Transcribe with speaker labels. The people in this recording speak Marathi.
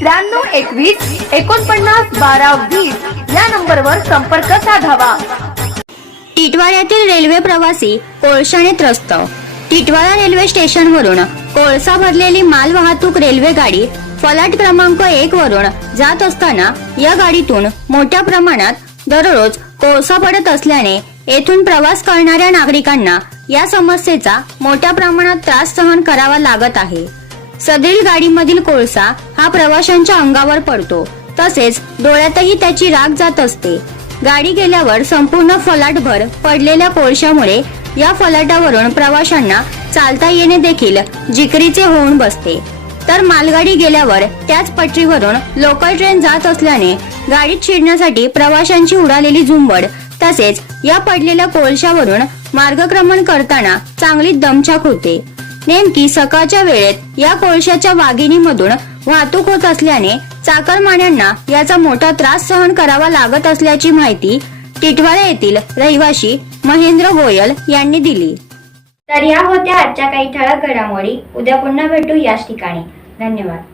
Speaker 1: त्र्याण्णव एकवीस एकोणपन्नास बारा वीस या नंबरवर संपर्क साधावा.
Speaker 2: टिटवाळ्यातील रेल्वे प्रवासी कोळशाने त्रस्त. टिटवाळा रेल्वे स्टेशनवरून कोळसा भरलेली माल वाहतूक रेल्वे गाडी फलाट क्रमांक एक वरून जात असताना या गाडीतून मोठ्या प्रमाणात दररोज कोळसा पडत असल्याने येथून प्रवास करणाऱ्या नागरिकांना या समस्येचा मोठ्या प्रमाणात त्रास सहन करावा लागत आहे. सदरील गाडीमधील कोळसा हा प्रवाशांच्या अंगावर पडतो. तसेच डोळ्यातही त्याची राग जात असते. गाडी गेल्यावर संपूर्ण फलाटभर पडलेल्या कोळशामुळे या फलाटावरून प्रवाशांना चालता येणे देखील जिकरीचे होऊन बसते. तर मालगाडी गेल्यावर त्याच पटरीवरून लोकल ट्रेन जात असल्याने गाडीत शिरण्यासाठी प्रवाशांची उडालेली झुंबड तसेच या पडलेल्या कोळशावरून मार्गक्रमण करताना चांगली दमछाक होते. नेमकी सकाळच्या वेळेत या कोळशाच्या वाघिणीमधून वाहतूक होत असल्याने चाकरमान्यांना याचा मोठा त्रास सहन करावा लागत असल्याची माहिती टिटवाळे येथील रहिवासी महेंद्र गोयल यांनी दिली.
Speaker 3: तर या होत्या आजच्या काही ठळक घडामोडी. उद्या पुन्हा भेटू याच ठिकाणी. धन्यवाद.